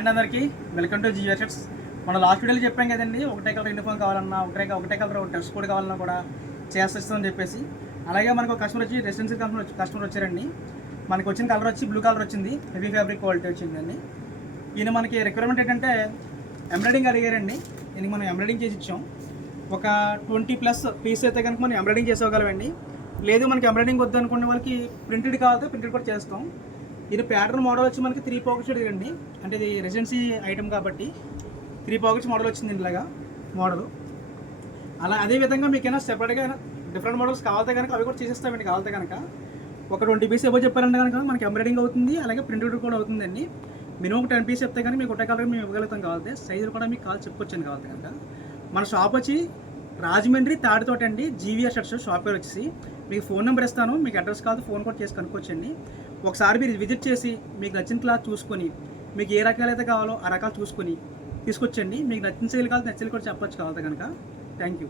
And అందరికీ welcome to Jio shirts. మన last వీడియోలో చెప్పాం కదండి, ఒకటే కలర్ యూనిఫామ్ కావాలన్నా ఒకటే కలర్ డ్రెస్ కోడ్ కావాలన్నా కూడా చేస్తామని చెప్పేసి. అలాగే మనకు ఒక కస్టమర్ వచ్చి రెసిడెన్సీ కస్టమర్ వచ్చారండి. మనకు వచ్చిన కలర్ వచ్చి బ్లూ కలర్ వచ్చింది, హెవీ ఫ్యాబ్రిక్ క్వాలిటీ వచ్చిందండి. ఈయన మనకి రిక్వైర్మెంట్ ఏంటంటే ఎంబ్రాయిడింగ్ అడిగారండి. దీనికి మనం ఎంబ్రాయిడింగ్ చేసి ఇచ్చాం. ఒక 20+ పీస్ అయితే కనుక మనం ఎంబ్రాయిడింగ్ చేసేవగలమండి. లేదు మనకి ఎంబ్రాయిడింగ్ వద్దు అనుకునే వాళ్ళకి ప్రింటెడ్ కావాలంటే ప్రింటెడ్ కూడా చేస్తాం. ఇది ప్యాటర్న్ మోడల్ వచ్చి మనకి 3 పాకెట్స్ అడిగండి. అంటే ఇది రెసిడెన్సీ ఐటమ్ కాబట్టి 3 పాకెట్స్ మోడల్ వచ్చింది ఇలాగా మోడల్. అలా అదేవిధంగా మీకైనా సెపరేట్గా డిఫరెంట్ మోడల్స్ కావాలంటే కనుక అవి కూడా చేసేస్తామండి. కావాలంటే కనుక ఒక 20 పీస్ ఎవరు చెప్పారంటే కనుక మనకి ఎంబ్రాయిడింగ్ అవుతుంది, అలాగే ప్రింటెడ్ కూడా అవుతుందండి. మినిమం 10 పీస్ చెప్తే కానీ మీకు ఒకటే కలర్ మేము ఇవ్వగలుగుతాం. కావాలంటే సైజులు కూడా మీకు కాల్ చెప్పుకోవచ్చండి. కావాలంటే కనుక మన షాప్ వచ్చి రాజమండ్రి తాడితోట అండి. జీవీఆర్ షర్ట్స్ షాప్ పేరు వచ్చేసి. మీకు ఫోన్ నెంబర్ ఇస్తాను, మీకు అడ్రస్ కాదు ఫోన్ కూడా చేసి కనుక్కోవచ్చండి. ఒకసారి మీరు విజిట్ చేసి మీకు నచ్చిన క్లాత్ చూసుకొని మీకు ఏ రకాలు అయితే కావాలో ఆ రకాలు చూసుకొని తీసుకొచ్చండి. మీకు నచ్చిన సేల్ కావాలి, నచ్చిన కూడా చెప్పొచ్చు కావాలి కనుక. Thank you.